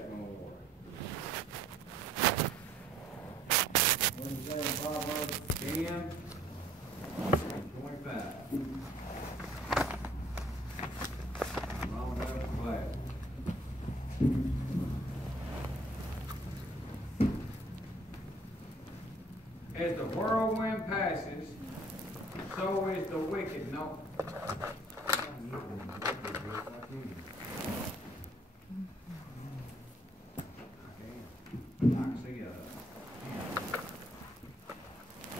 that more. What is that, Proverbs 10, 25. Wrong up the class. As the whirlwind passes, so is the wicked. No. I can see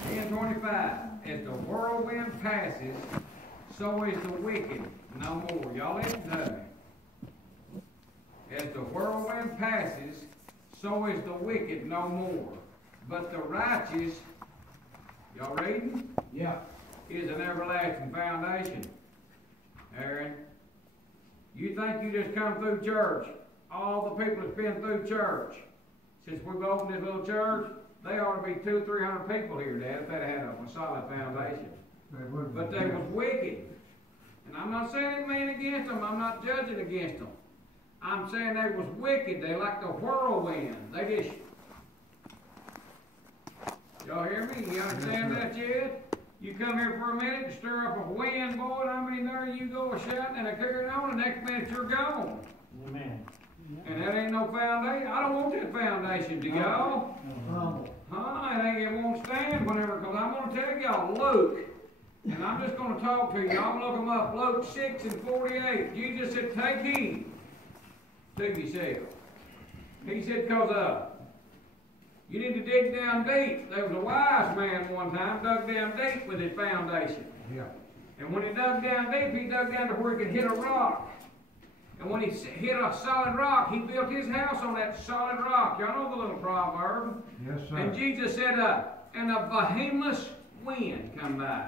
10:25. As the whirlwind passes, so is the wicked no more. Y'all listen to me. As the whirlwind passes, so is the wicked no more. But the righteous, y'all reading? Yeah. Is an everlasting foundation. Aaron, you think you just come through church? All the people that's been through church, since we've opened this little church, they ought to be 200-300 people here, Dad, if they had a solid foundation. But they was wicked. And I'm not saying anything against them. I'm not judging against them. I'm saying they was wicked. They like the whirlwind. They just... Y'all hear me? You understand that yet? You come here for a minute and stir up a wind, boy, and I mean, there you go a-shouting and a-carrying on, the next minute you're gone. Amen. And that ain't no foundation. I don't want that foundation, do y'all? Huh? It won't stand whenever, because I'm going to tell y'all, Luke, and I'm just going to talk to you. Y'all look them up. Luke 6:48. Jesus said, take heed to yourself. He said, because you need to dig down deep. There was a wise man one time, dug down deep with his foundation. Yeah. And when he dug down deep, he dug down to where he could hit a rock. And when he hit a solid rock, he built his house on that solid rock. Y'all know the little proverb. Yes, sir. And Jesus said, and a behemoth wind come by.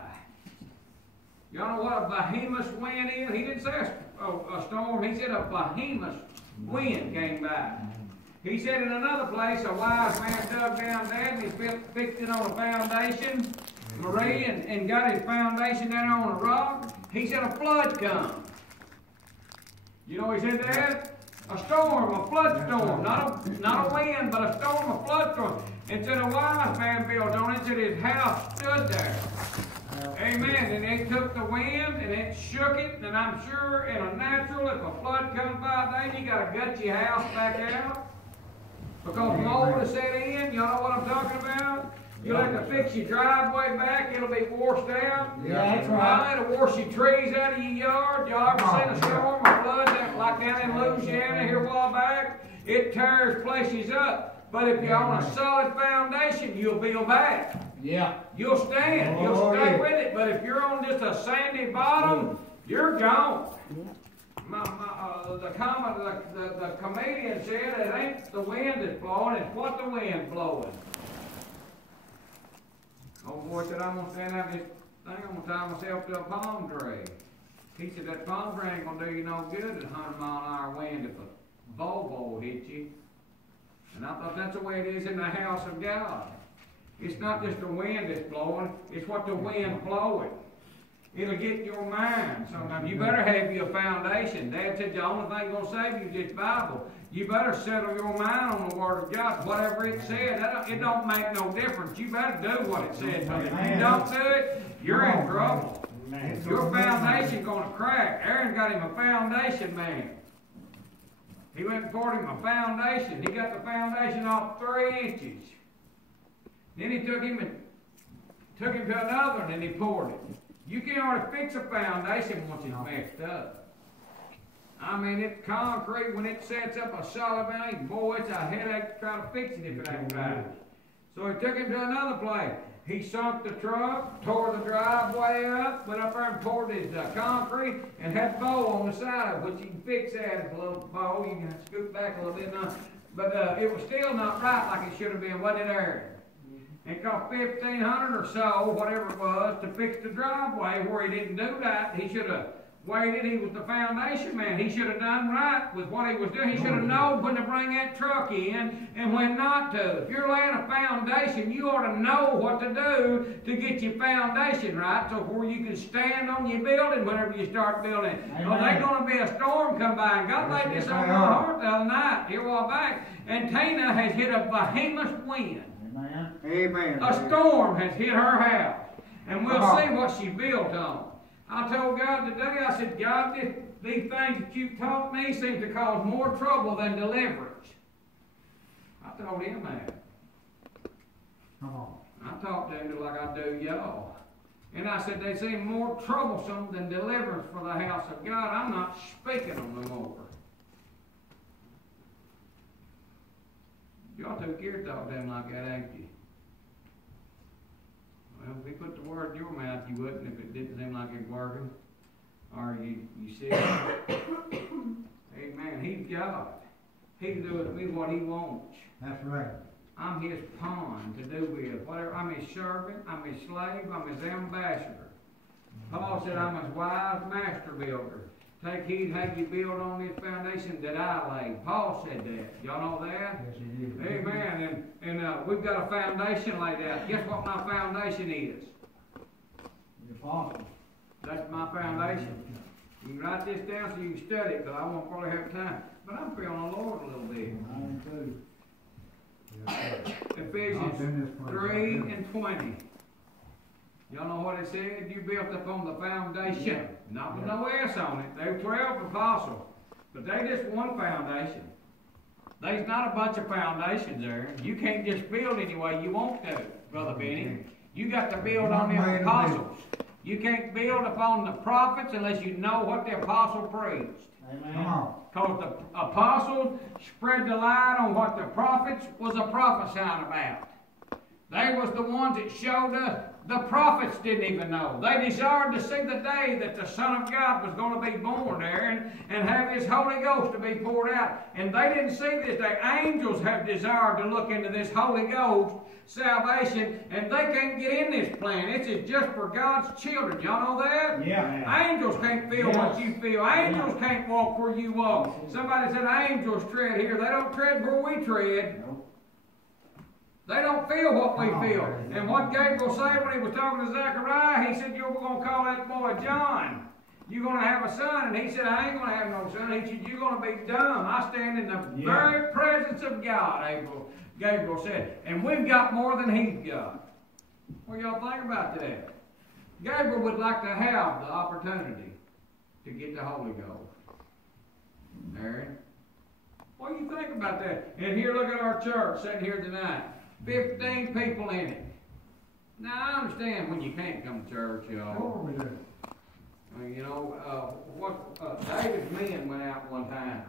Y'all know what a behemoth wind is? He didn't say a storm. He said a behemoth wind came by. He said in another place, a wise man dug down there and he fixed it on a foundation, Marie, and got his foundation down on a rock. He said a flood come. You know he said that? A storm, a flood storm. Not a wind, but a storm, a flood storm. And said a wise man built on it, said his house stood there. Amen. And it took the wind and it shook it. And I'm sure in a natural, if a flood comes by, then you got to gut your house back out. Because mold is set in. Y'all know what I'm talking about? You'll have to fix your driveway back. It'll be washed out. Yeah, that's right. It'll wash your trees out of your yard. Y'all ever seen a storm or flood like down in Louisiana here a while back? It tears places up. But if you're on a solid foundation, you'll build back. Yeah. You'll stand. You'll stay with it. But if you're on just a sandy bottom, you're gone. The comedian said it ain't the wind that's blowing, it's what the wind's blowing. Old boy said, I'm going to stand out this thing, I'm going to tie myself to a palm tree. He said, that palm tree ain't going to do you no good at 100-mile-an-hour wind if a Volvo hit you. And I thought that's the way it is in the house of God. It's not just the wind that's blowing, it's what the wind's blowing. It'll get your mind sometimes. You better have your foundation. Dad said the only thing going to save you is this Bible. You better settle your mind on the Word of God. Whatever it said, it don't make no difference. You better do what it said. But if you don't do it, you're in trouble. Your foundation's going to crack. Aaron got him a foundation man. He went and poured him a foundation. He got the foundation off 3 inches. Then he took him to another one and he poured it. You can't hardly fix a foundation once it's messed up. I mean, it's concrete. When it sets up a solid foundation, boy, it's a headache to try to fix it if it ain't right. So he took him to another place. He sunk the truck, tore the driveway up, went up there and poured his concrete, and had a bowl on the side of it, which you can fix that as a little bowl. You can scoot back a little bit now. But it was still not right like it should have been, wasn't it, Aaron? It cost $1,500 or so, whatever it was, to fix the driveway where he didn't do that. He should have waited. He was the foundation man. He should have done right with what he was doing. He should have known when to bring that truck in and when not to. If you're laying a foundation, you ought to know what to do to get your foundation right, so where you can stand on your building whenever you start building. Because there's going to be a storm come by. And God laid this on my heart the other night, here a while back. And Tina has hit a behemoth wind. Amen. Amen. A storm has hit her house. And we'll see what she built on. I told God today, I said, God, these things that you've taught me seem to cause more trouble than deliverance. I told him that. Come on. I talked to him like I do y'all. And I said, they seem more troublesome than deliverance for the house of God. I'm not speaking them no more. Y'all took care to talk to him like that, ain't you? Well, if we put the word in your mouth, you wouldn't if it didn't seem like it's working. Or you see it. Amen. He's God. He can do with me what he wants. That's right. I'm his pawn to do with. Whatever. I'm his servant. I'm his slave. I'm his ambassador. Paul said, I'm his wise master builder. Take heed how you build on this foundation that I laid. Paul said that. Y'all know that? Yes, he did. Amen. And we've got a foundation laid out. Guess what my foundation is? The apostle. That's my foundation. You can write this down so you can study it, but I won't probably have time. But I'm feeling the Lord a little bit. I am too. Ephesians 3 and 20. Y'all know what it said? You built upon the foundation. Not with no S on it. They were 12 apostles. But they just one foundation. There's not a bunch of foundations there. You can't just build any way you want to, Brother Benny. You got to build on the apostles. You can't build upon the prophets unless you know what the apostle preached. Amen. Because the apostles spread the light on what the prophets was a prophesying about. They was the ones that showed us. The prophets didn't even know. They desired to see the day that the Son of God was going to be born there and have His Holy Ghost to be poured out. And they didn't see this day. Angels have desired to look into this Holy Ghost salvation, and they can't get in this plan. It's just for God's children. Y'all know that? Yeah. Angels can't feel what you feel. Angels can't walk where you walk. Somebody said angels tread here. They don't tread where we tread. Nope. They don't feel what we feel. And what Gabriel said when he was talking to Zechariah, he said, you're going to call that boy John. You're going to have a son. And he said, I ain't going to have no son. He said, you're going to be dumb. I stand in the very presence of God, Gabriel said. And we've got more than he's got. What do y'all think about that? Gabriel would like to have the opportunity to get the Holy Ghost. Aaron? What do you think about that? And here, look at our church sitting here tonight. 15 people in it. Now, I understand when you can't come to church, y'all. Sure we do. You know, David's men went out one time,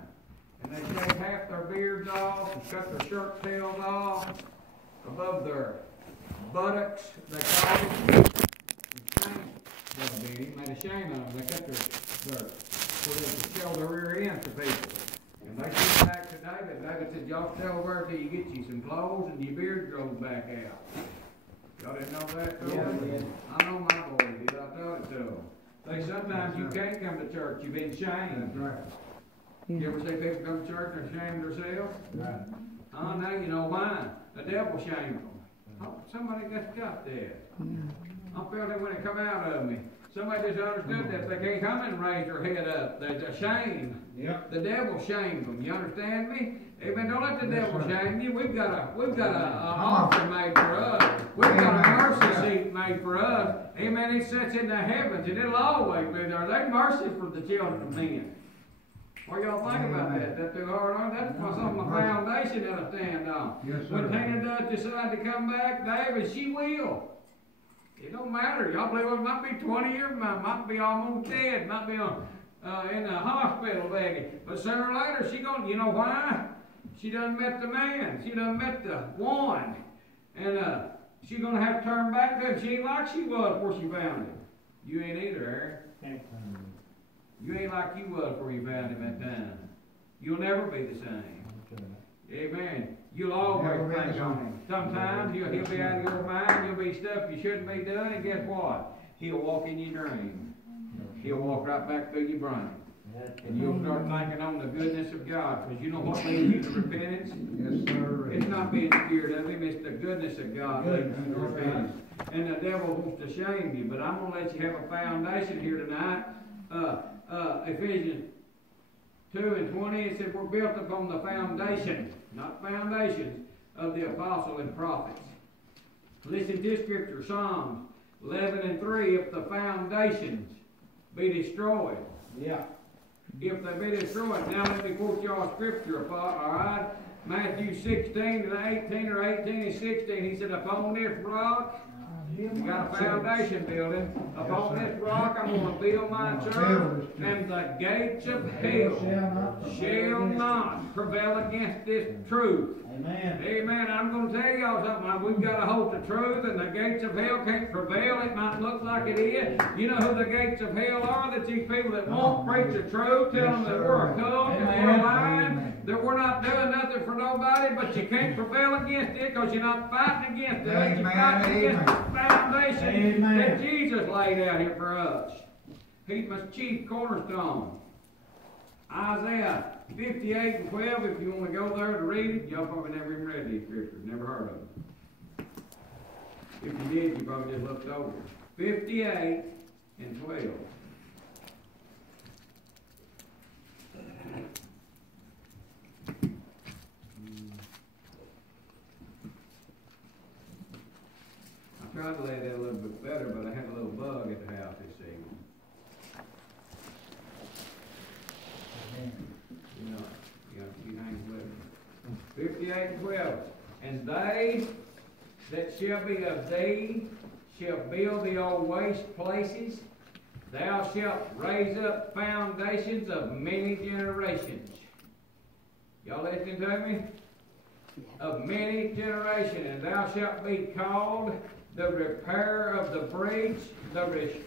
and they shaved half their beards off and cut their shirt tails off above their buttocks. They called it. Made a shame of them. They cut their so they could show their rear end to people. And they came back to David. David said, y'all stay over till you get you some clothes and your beard grows back out. Y'all didn't know that? Yeah. I know my boy did. I tell it to them. They sometimes you can't come to church. You've been shamed. That's right. You ever see people come to church and shame themselves? Right. Oh, now you know why. The devil shamed them. Oh, somebody just got that. I felt it when it come out of me. Somebody just understood that. They can't come and raise their head up. They're ashamed. Yep. The devil shamed them. You understand me? Amen. Don't let the devil shame you. We've got a offering made for us. We've got a mercy seat made for us. Amen. It sits in the heavens, and it'll always be there. There's mercy for the children of men. What y'all think about that? That too hard on? That's some of my foundation that'll stand on. Yes, sir. When Tina does decide to come back, David, she will. It don't matter. Y'all believe it might be 20 years, might be almost dead, might be in a hospital begging. But sooner or later, she gonna. You know why? She done met the man. She done met the one, and she gonna have to turn back to him. She ain't like she was before she found him. You ain't either, Aaron. You ain't like you was before you found him at that time. You'll never be the same. Amen. You'll always think on him. Sometimes he'll be out of your mind. You'll be stuff you shouldn't be doing. And guess what? He'll walk in your dream. he'll walk right back through your brain. And you'll start thinking on the goodness of God, because you know what leads you to repentance? Yes, sir. It's not being scared of Him, it's the goodness of God leads you to repentance. And the devil wants to shame you, but I'm going to let you have a foundation here tonight. Ephesians 2:20, it said we're built upon the foundation, not foundations, of the apostle and prophets. Listen to scripture, Psalms 11:3, if the foundations be destroyed. Yeah. If they be destroyed. Now let me quote y'all scripture, alright? Matthew 16:18 or 18 and 16, he said, upon this rock, we got a foundation building. Upon this rock I'm going to build my church, and the gates of hell shall not prevail against this truth. Amen. Amen. I'm going to tell y'all something. We've got to hold the truth, and the gates of hell can't prevail. It might look like it is. You know who the gates of hell are? That's these people that won't preach the truth, tell them that we're a cult, that we're lying, that we're not doing nothing for nobody, but you can't prevail against it because you're not fighting against it. You're fighting against the foundation that Jesus laid out here for us. He's my chief cornerstone. Isaiah 58:12, if you want to go there to read it, y'all probably never even read these scriptures, never heard of them. If you did, you probably just looked over. 58:12. I tried to lay that a little bit better, but I had a little bug at the house this evening. You know, you got a few things with me. 58:12. And they that shall be of thee shall build the old waste places. Thou shalt raise up foundations of many generations. Y'all listening to me? Of many generations. And thou shalt be called the repairer of the breach, the restorer.